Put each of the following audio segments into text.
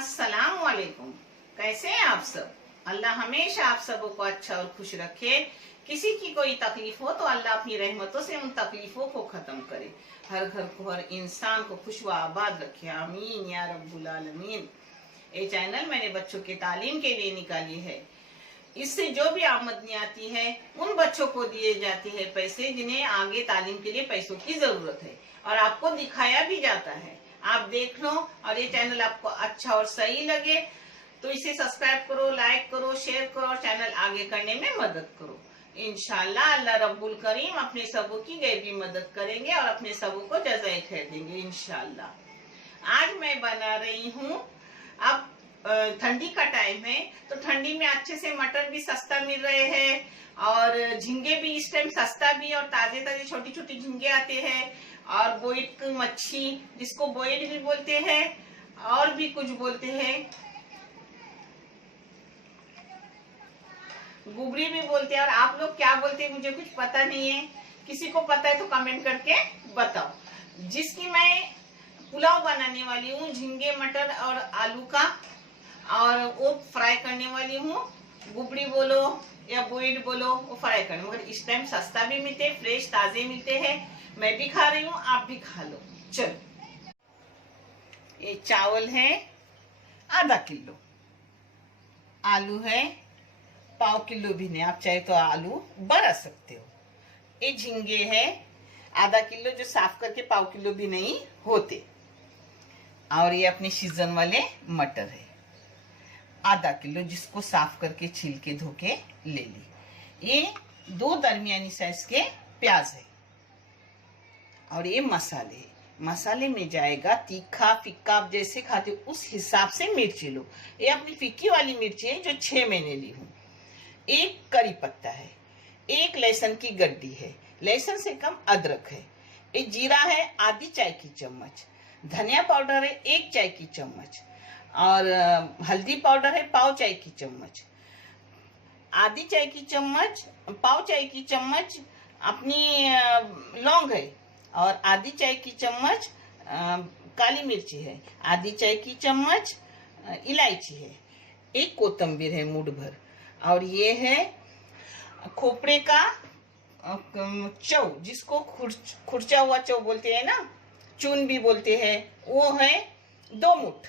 अस्सलाम वालेकुम। कैसे हैं आप सब? अल्लाह हमेशा आप सबों को अच्छा और खुश रखे। किसी की कोई तकलीफ हो तो अल्लाह अपनी रहमतों से उन तकलीफों को खत्म करे। हर घर को, हर इंसान को खुश व आबाद रखे। आमीन या रब्बुल आलमीन। ये चैनल मैंने बच्चों के तालीम के लिए निकाली है। इससे जो भी आमदनी आती है उन बच्चों को दिए जाते हैं पैसे जिन्हें आगे तालीम के लिए पैसों की जरूरत है, और आपको दिखाया भी जाता है। आप देख लो, और ये चैनल आपको अच्छा और सही लगे तो इसे सब्सक्राइब करो, लाइक करो, शेयर करो और चैनल आगे करने में मदद करो। इंशाल्लाह अल्लाह रब्बुल करीम अपने सबों की गैबी मदद करेंगे और अपने सबों को जज़ाए खैर देंगे इंशाल्लाह। आज मैं बना रही हूँ, अब ठंडी का टाइम है तो ठंडी में अच्छे से मटर भी सस्ता मिल रहे हैं और झींगे भी इस टाइम सस्ता भी, और ताजे ताजे छोटी छोटी झींगे आते हैं, और बोइट मच्छी जिसको बोइट भी बोलते हैं और भी कुछ बोलते हैं, गुबरी भी बोलते हैं, और आप लोग क्या बोलते हैं मुझे कुछ पता नहीं है। किसी को पता है तो कमेंट करके बताओ। जिसकी मैं पुलाव बनाने वाली हूँ झींगे मटर और आलू का, और वो फ्राई करने वाली हूँ। गुबड़ी बोलो या बोइड बोलो, वो फ्राई करने, मगर इस टाइम सस्ता भी मिलते हैं, फ्रेश ताजे मिलते हैं। मैं भी खा रही हूँ, आप भी खा लो। चलो, ये चावल है आधा किलो, आलू है पाव किलो भी नहीं, आप चाहे तो आलू बढ़ा सकते हो। ये झींगे है आधा किलो, जो साफ करके पाव किलो भी नहीं होते, और ये अपने सीजन वाले मटर है आधा किलो, जिसको साफ करके छील के धो के ले ली। ये 2 दरमियानी साइज के प्याज है, और ये मसाले में जाएगा तीखा फिक्का, आप जैसे खाते हो उस हिसाब से मिर्ची लो। ये अपनी फिक्की वाली मिर्ची है जो 6 मैंने ली हूँ। 1 करी पत्ता है, 1 लहसुन की गड्डी है, लहसुन से कम अदरक है, ये जीरा है आधी चाय की चम्मच, धनिया पाउडर है 1 चाय की चम्मच, और हल्दी पाउडर है पाव चाय की चम्मच, आधी चाय की चम्मच, पाव चाय की चम्मच अपनी लौंग है, और आधी चाय की चम्मच काली मिर्ची है, आधी चाय की चम्मच इलायची है, 1 कोतंबीर है मुठ भर, और ये है खोपड़े का चौ, जिसको खुरचा हुआ चौ बोलते हैं ना, चून भी बोलते हैं, वो है 2 मुठ।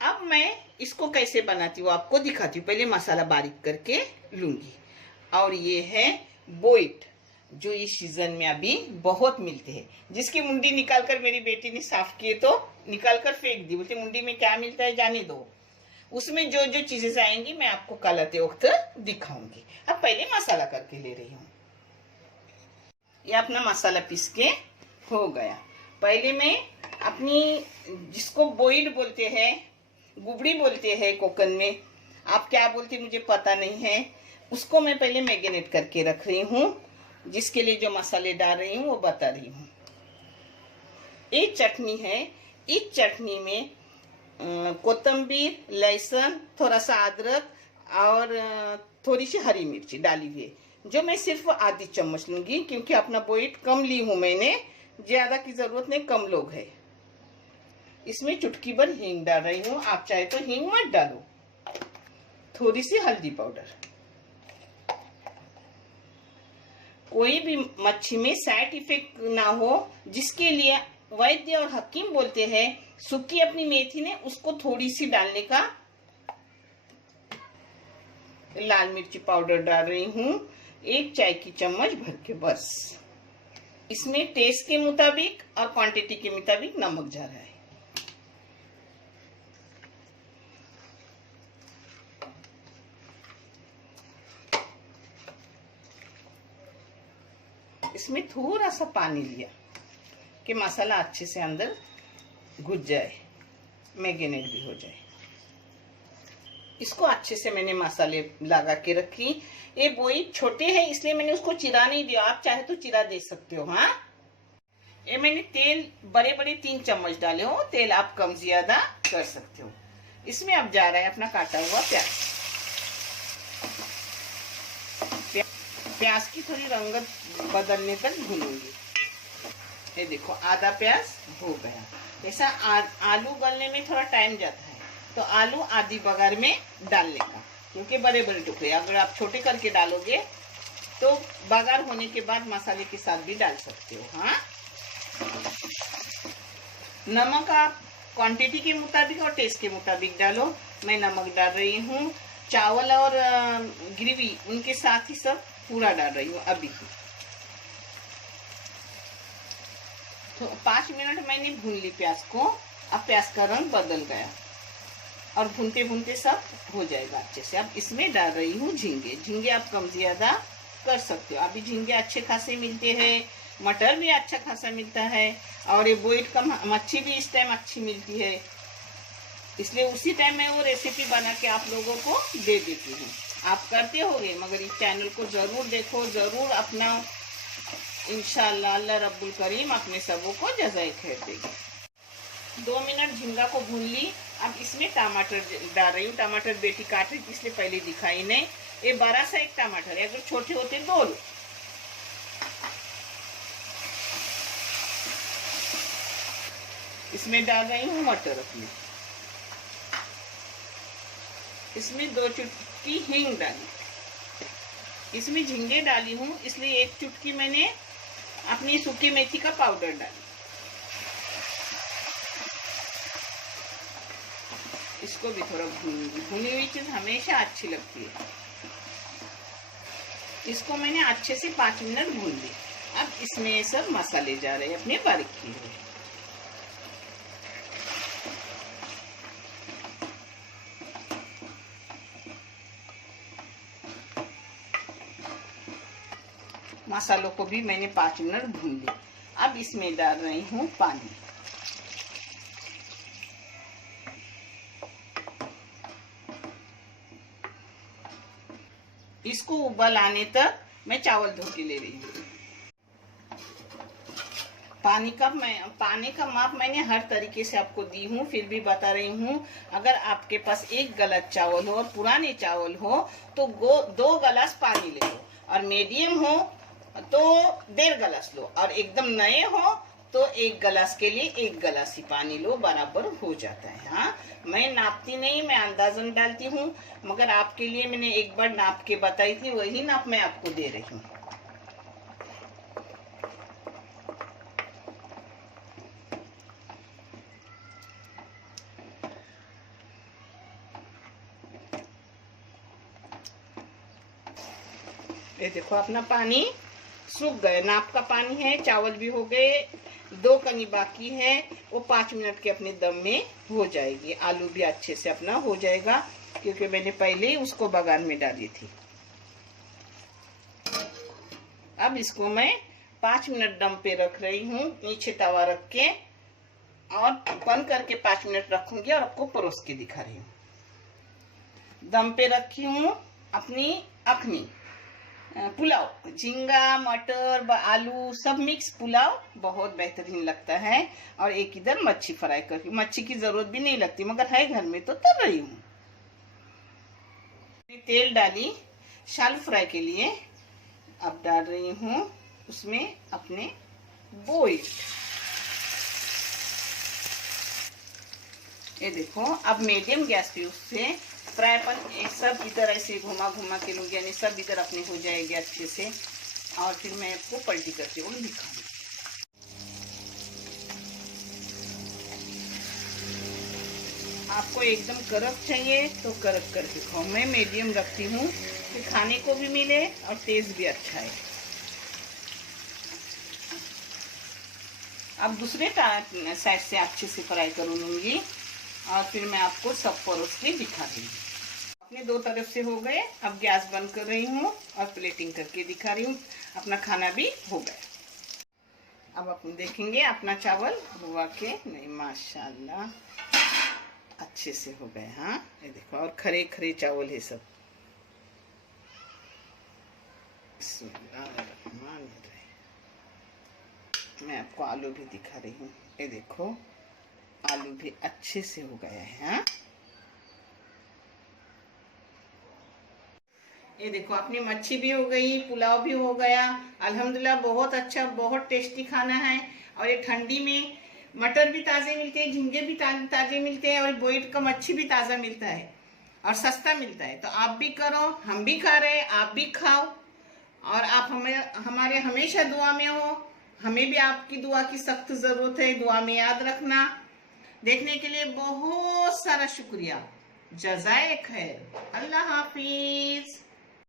अब मैं इसको कैसे बनाती हूँ आपको दिखाती हूँ। पहले मसाला बारीक करके लूंगी, और ये है बोइट, जो इस सीजन में अभी बहुत मिलते हैं, जिसकी मुंडी निकालकर मेरी बेटी ने साफ किए तो निकालकर फेंक दी, बोलते मुंडी में क्या मिलता है जाने दो। उसमें जो जो चीजें आएंगी मैं आपको कल आते वक्त दिखाऊंगी। अब पहले मसाला करके ले रही हूँ। ये अपना मसाला पीस के हो गया। पहले मैं अपनी, जिसको बोइड बोलते हैं, गुबड़ी बोलते हैं कोकन में, आप क्या बोलते मुझे पता नहीं है, उसको मैं पहले मैरिनेट करके रख रही हूँ। जिसके लिए जो मसाले डाल रही हूँ वो बता रही हूँ। एक चटनी है, इस चटनी में कोतंबीर, लहसुन, थोड़ा सा अदरक और थोड़ी सी हरी मिर्ची डाली हुई है, जो मैं सिर्फ आधी चम्मच लूंगी, क्योंकि अपना बोइट कम ली हूँ मैंने, ज्यादा की जरूरत नहीं, कम लोग है। इसमें चुटकी भर हींग डाल रही हूँ, आप चाहे तो हींग मत डालो। थोड़ी सी हल्दी पाउडर। कोई भी मच्छी में साइड इफेक्ट ना हो, जिसके लिए वैद्य और हकीम बोलते हैं सूखी अपनी मेथी ने उसको थोड़ी सी डालने का। लाल मिर्ची पाउडर डाल रही हूँ 1 चाय की चम्मच भर के, बस। इसमें टेस्ट के मुताबिक और क्वांटिटी के मुताबिक नमक जा रहा है। इसमें थोड़ा सा पानी लिया कि मसाला अच्छे से अंदर घुस जाए, मैरिनेट भी हो जाए। इसको अच्छे से मैंने मसाले लगा के रखी। ये बोई छोटे हैं इसलिए मैंने उसको चिरा नहीं दिया, आप चाहे तो चिरा दे सकते हो। हाँ, ये मैंने तेल बड़े बड़े 3 चम्मच डाले हो, तेल आप कम ज्यादा कर सकते हो। इसमें अब जा रहा है अपना काटा हुआ प्याज। प्याज की थोड़ी रंगत बदलने तक भूनूंगी। ये देखो आधा प्याज हो गया। ऐसा आलू गलने में थोड़ा टाइम जाता है, तो आलू आधी बघार में डालने का, क्योंकि बड़े बड़े टुकड़े, अगर आप छोटे करके डालोगे तो बघार होने के बाद मसाले के साथ भी डाल सकते हो। हाँ, नमक आप क्वांटिटी के मुताबिक और टेस्ट के मुताबिक डालो। मैं नमक डाल रही हूँ। चावल और ग्रेवी उनके साथ ही सब पूरा डाल रही हूँ अभी। तो 5 मिनट मैंने भून ली प्याज को। अब प्याज का रंग बदल गया और भूनते भूनते सब हो जाएगा अच्छे से। अब इसमें डाल रही हूँ झींगे। झींगे आप कम ज्यादा कर सकते हो। अभी झींगे अच्छे खासे मिलते हैं, मटर भी अच्छा खासा मिलता है, और ये बोइट का मच्छी भी इस टाइम अच्छी मिलती है, इसलिए उसी टाइम मैं वो रेसिपी बना के आप लोगों को दे देती हूँ। आप करते होंगे, मगर इस चैनल को जरूर देखो, जरूर अपना। इंशाअल्लाह अल्लाह रब्बुल करीम अपने सबों को जज़ाए खैर देगी। 2 मिनट झींगा को भून ली। अब इसमें टमाटर डाल रही हूँ। टमाटर बेटी काट रही थी इसलिए पहले दिखाई नहीं। ये बड़ा सा एक टमाटर है, अगर छोटे होते 2 लो। इसमें डाल रही हूँ मटर अपनी। इसमें 2 चुटकी हींग डाली। इसमें झींगे डाली हूँ इसलिए 1 चुटकी मैंने अपनी सूखी मेथी का पाउडर डाली। इसको भी थोड़ा भूनूंगी। भुनी हुई चीज हमेशा अच्छी लगती है। इसको मैंने अच्छे से 5 मिनट भून ली। अब इसमें सब मसाले जा रहे हैं अपने बारीक किए हुए। मसालों को भी मैंने 5 मिनट भून ली। अब इसमें डाल रही हूँ पानी। इसको उबाल आने तक मैं चावल धो के ले रही हूँ। पानी का माप मैंने हर तरीके से आपको दी हूँ, फिर भी बता रही हूँ। अगर आपके पास 1 गिलास चावल हो और पुराने चावल हो तो 2 गिलास पानी ले लो, और मीडियम हो तो 1.5 गिलास लो, और एकदम नए हो तो 1 गिलास के लिए 1 गिलास ही पानी लो, बराबर हो जाता है। हाँ, मैं नापती नहीं, मैं अंदाजन डालती हूँ, मगर आपके लिए मैंने एक बार नाप के बताई थी, वही नाप मैं आपको दे रही हूँ। ये देखो अपना पानी सूख गए, नाप का पानी है। चावल भी हो गए, 2 कनी बाकी है, वो 5 मिनट के अपने दम में हो जाएगी। आलू भी अच्छे से अपना हो जाएगा, क्योंकि मैंने पहले ही उसको बघार में डाली थी। अब इसको मैं 5 मिनट दम पे रख रही हूँ, नीचे तवा रख के, और बंद करके 5 मिनट रखूंगी और आपको परोस के दिखा रही हूँ। दम पे रखी हूँ अपनी अखनी पुलाव। झींगा, मटर, आलू सब मिक्स पुलाव बहुत बेहतरीन लगता है। और एक इधर मच्छी फ्राई करके, मच्छी की जरूरत भी नहीं लगती, मगर है घर में तो तल रही हूँ। तेल डाली शालू फ्राई के लिए। अब डाल रही हूँ उसमें अपने बोइट। ये देखो, अब मीडियम गैस पे उससे फ्राई पन सब इधर ऐसे घुमा घुमा के लूंगी, यानी सब इधर अपने हो जाएगी अच्छे से। और फिर मैं आपको पलटी करके वो दिखाऊंगी। आपको एकदम कड़क चाहिए तो कड़क करके खाओ। मैं मीडियम रखती हूँ कि खाने को भी मिले और टेस्ट भी अच्छा है। अब दूसरे साइड से अच्छे से फ्राई कर लूंगी, और फिर मैं आपको सब परोस के दिखा दूंगी। अपने 2 तरफ से हो गए। अब गैस बंद कर रही हूँ और प्लेटिंग करके दिखा रही हूँ। अपना खाना भी हो गया। अब अपन देखेंगे अपना चावल हुआ के नहीं। माशाल्लाह अच्छे से हो गए। हाँ, ये देखो, और खरे खरे चावल है सब। मैं आपको आलू भी दिखा रही हूँ। ये देखो, आलू भी अच्छे से हो गया है। हाँ, ये देखो अपनी मच्छी भी हो गई, पुलाव भी हो गया। अल्हम्दुलिल्लाह बहुत अच्छा, बहुत टेस्टी खाना है। और ये ठंडी में मटर भी ताज़े मिलते हैं, झींगे भी ताज़े मिलते हैं, और बोइड का मच्छी भी ताज़ा मिलता है और सस्ता मिलता है। तो आप भी करो, हम भी खा रहे हैं, आप भी खाओ, और आप हमारे हमेशा दुआ में हो। हमें भी आपकी दुआ की सख्त ज़रूरत है, दुआ में याद रखना। देखने के लिए बहुत सारा शुक्रिया। जज़ाए खैर। अल्लाह हाफिज़।